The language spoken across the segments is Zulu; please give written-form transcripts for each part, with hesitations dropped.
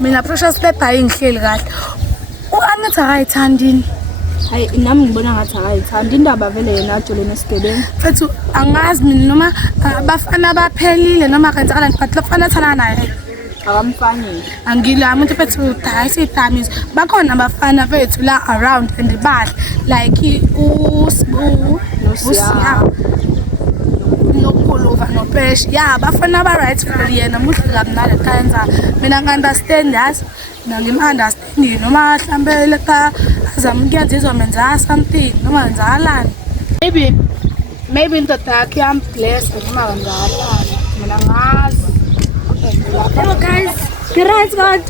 Mina precious lepa ingihleli kahle. U-Anita akayithandini. Hayi nami ngibona ngathi akayithandi indaba vele yena ajole nesigebengu. Mfethu angazi mina noma abafana baphelile noma kanjani but lafana thana naye. Akamfanele. Angilami umuntu fethu dayisi idamizwe. Bakhona abafana fethu la around and bad like uSibu noSiya. Nokulova nopesh yeah bafana ba right for yena muhle kamnala kanza mina ngi-understand yazi mina ngim-understand noma mhlambe leka azamukyenza izomenza something noma ngizakalani maybe indoda yakhe yambless noma kangakalani mina ngazi. Hello guys, you right God?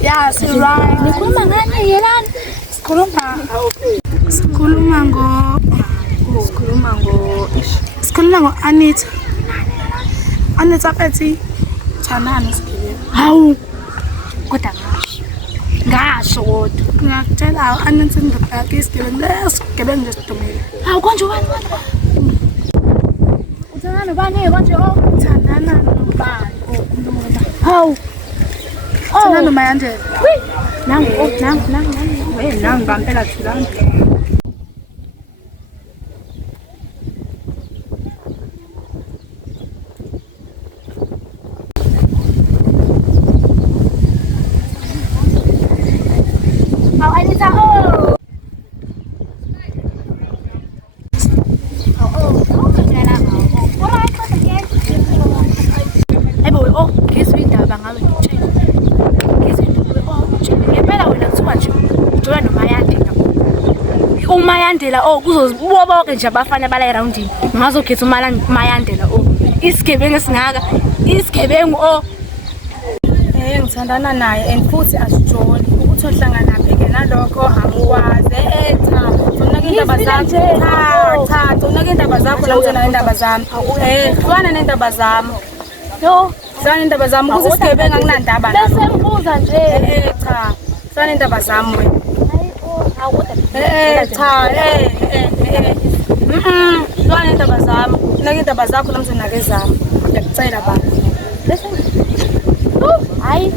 Yes, you right. Nikhuluma ngani yelana? Sikhuluma ngo Anita. Anita Betty. Thanana sikhuluma. Hawu. Kodwa ngasho kodwa. Ngiyakutshela Anita indoda yakhe isigebengu lesigebengu nje sidumile. Hawu konje wani? Uthandana bani konje Thanana nobani. Hawu. Thanana noMayandela. Nangu nangu ngampela thulana. uMayandela kuzobuwa bonke nje abafana bala eroundini ngazokhetha uMayandela isigebengu esingaka isigebengu ngithandana naye and futhi asijoli ukuthi ohlangana pheke nalokho angiwazi zonke indaba zakho zonke indaba zakho la uzona indaba zami hlwana nendaba zami hlwana nendaba zami ukuthi isigebengu anginandaba bese ngibuza nje cha hlwana nendaba zami wena hlwana nendaba zami nake indaba zakho namze nake zami ngiyacela baba bese hayi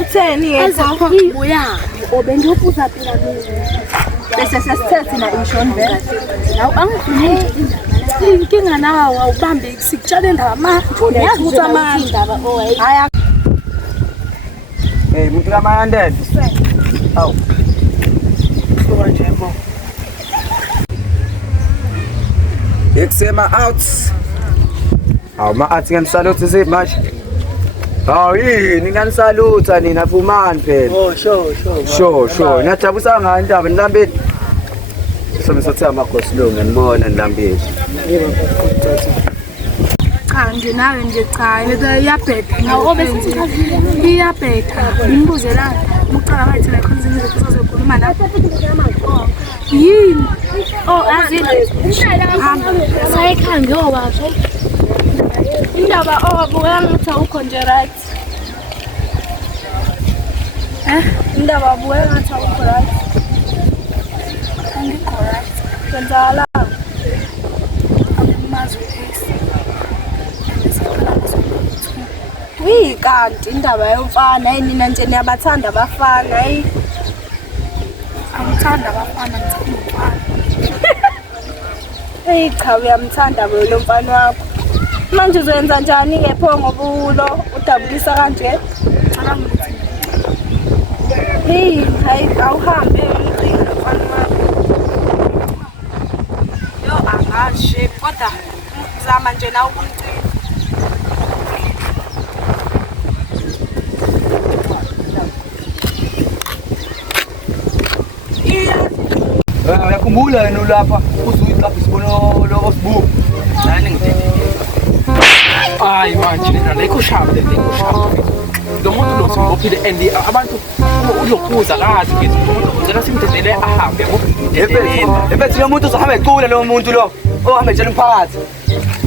utheni yethu buya obengiyobuza phela bese sesithethe na inshon vele nawu angifuni inkinga nawe awubambe sikutshela indaba manje yazi ukuthi amanje indaba haya muntu kaMayandela awu kuba nje mbo Eksema out awu ma-athi nganisalutha zimanje hawu yini nganisalutha nina Vumani phela sure niyajabulisa ngani indaba nilambeni somisothe amakhosilungu nginibona nilambeni cha nje nawe nje cha iyabheda iyabheda ngimbuzelana ucala bathi la khona izinto zokuzokhuluma la yini sayikhaya ngiyobasho indaba buka ngathi awukho nje right indaba buka ngathi awukho right angikho right kwenzala kanti indaba yomfana nina nje niyabathanda abafana angithanda abafana ngithanda umfana cha uyamthanda lo mfana wakho manje uzoyenza njani ngepho ngobulo udabulisa kanje hayi awuhambe umcimbi mfana wakho angashe kodwa zama nje nawe ukumcimbi uyakhumbula yena lapha uzuyicapha isibono lokosibuku nani ngithe hayi manje nina lekho shamba lo muntu lo simbophile and abantu uzokuza kazi ngithi umuntu ngicela simthelele ahambe yabo. Ebese lo muntu uzohamba ecula lo muntu lo. Ohambe tshela umphakathi.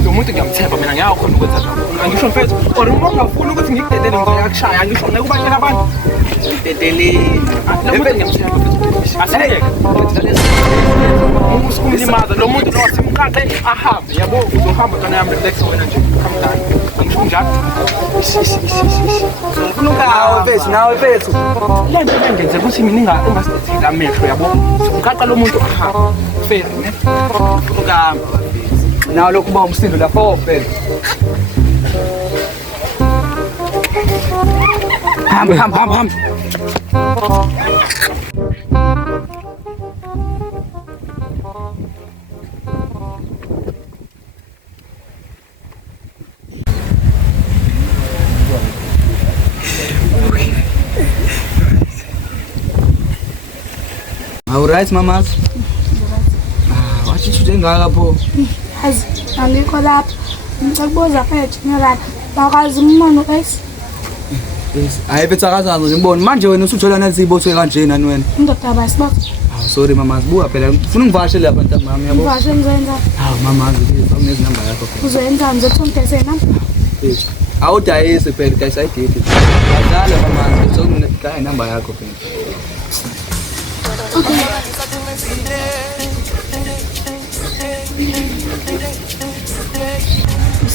Lo muntu ngiyamthemba mina ngiyakhona ukwenza lokho. Angisho mfethu or uma ungafuni ukuthi ngikudelele ngizoyakushaya angisho ngeke ubatshela abantu. Dedeleni. Lo muntu ngiyamthemba mfethu. Asiyeke. Umusikulimaza lo muntu lo simqaqe ahambe yabo uzohamba kana yami relax wena nje kamdala. Angisho njalo. Nawe mfethu. Le nto bengenze ukuthi mina engasithila amehlo yabo. Uqaqa lo muntu ahambe. Fair ne? Ukahamba. Nawe lokhu ba umsindo lapho mfethu. Hamba. Alright mamas. Wathi njengaka lapho. Hayi, angikho lapha. Ngicela mfethu ngiyala. Bakazi umono guys. Hayi bethu akazange ngibone manje wena usuthola nazibothwe kanje nani wena. Indoda bayisiboka. Sorry mamas, buka phela ngifuna ngivashele lapha ntamami yabo. Ngisho ngizenza. Mamas, ngizoneza inamba yakho phela. Uzoyenza ngizothontese na? Bethu. Awudayise phela guys ayidate. Badala mamas, ngizonginika inamba yakho phela.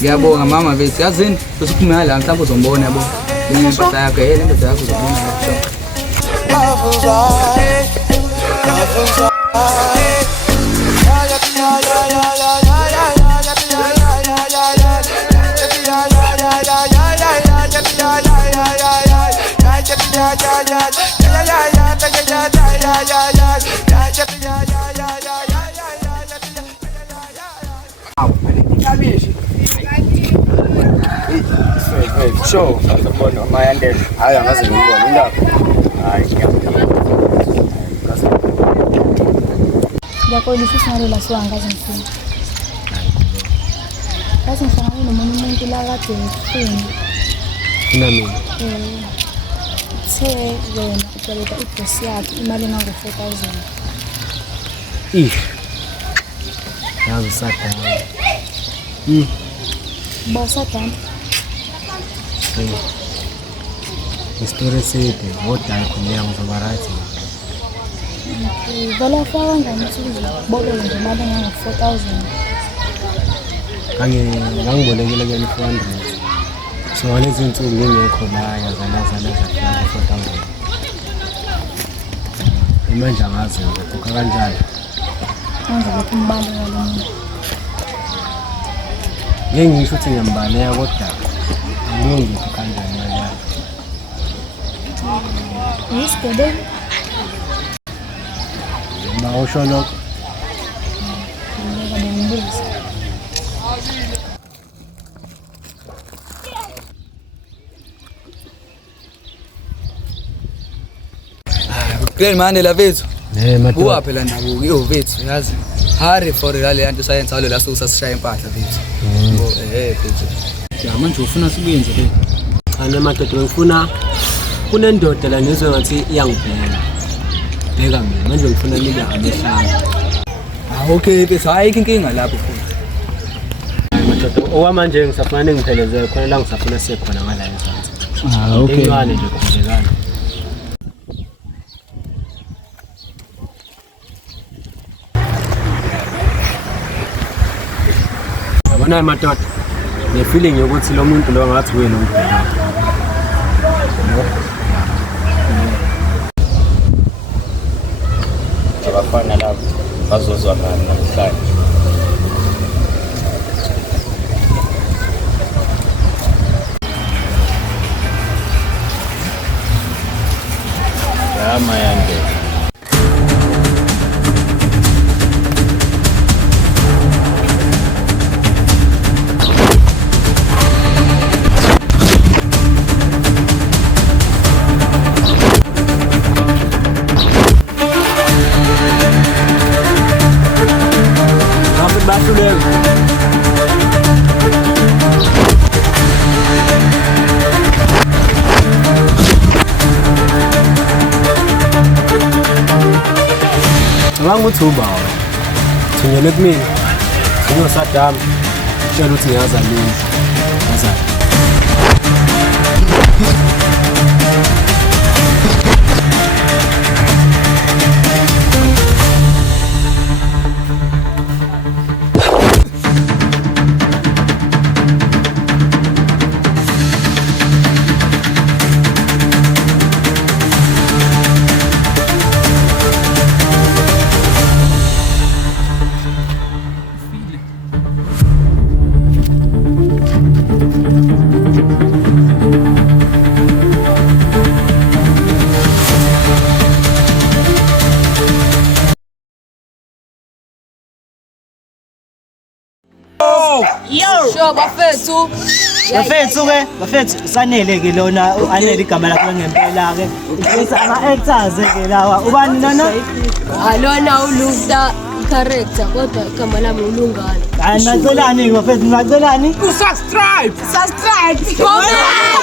Ngiyabonga mama bethu yazini usuphuma la mhlawumbe uzombona yabo. Impahla yakho yena impahla yakho uzobona Sure, ngiyabona mayandela. Hayi angaze ngibone indaba. Hayi ngiyabona. Ngiyaxolisa isingalo la siwangazi ngifuna. Base ngihlangane nomunye umuntu la kade ngifuna. Nami. Uthe wena ucela ibhesi yakhe imali engango 4,000. Yazi sadala. Bosadana. Istori side ngoda khona ngizoba right. Vela faka ngani ukuthi boleka nje imali engango 4,000. Ngangibolekile ke 400. So ngalezi insuku ngingekho la yazana zafika 4,000. Imanje angazi ngikho kanjani. Manje lokhu umbalo ngalomuntu. Ngeke ngisho ukuthi ngiyambaleka kodwa angiyongiphi kanjani imali yakhe. Yisigebe. Bawusho lokho. Ngiyabonga. Grand Mandela bethu. Madoda. Buka phela nabo yo bethu yazi. Hurry for le anto science alo la sasishaya impahla bethu. Bethu. Ya manje ufuna sibenze le. Cha nemadoda ngifuna kunendoda la ngizwe ngathi iyangibheka. Bheka mina manje ngifuna nibe amehlanga. Okay bethu ayikho inkinga lapho futhi. Madoda okwamanje ngisafuna ngiphelezele khona la ngisafuna siyekhona ngala ezansi. Okay. Ingane nje kubhekana. Bona madoda ne feeling yokuthi lo muntu lo ngathi wena ungibheka. Abafana lapho bazozwa ngani namhlanje. Yamayandela. ukuthi ubawa thunyelwe kumina ngingosadami tshela ukuthi ngiyazalini ngiyazali. Bafethu sanele ke lona anele igama lakho ngempela ke. Bese ama-actors ke lawa. Ubani lona? Alona uluhla character kodwa igama lami ulungana. Hayi nicelani ke bafethu, nicelani? Subscribe. Subscribe, subscribe, subscribe.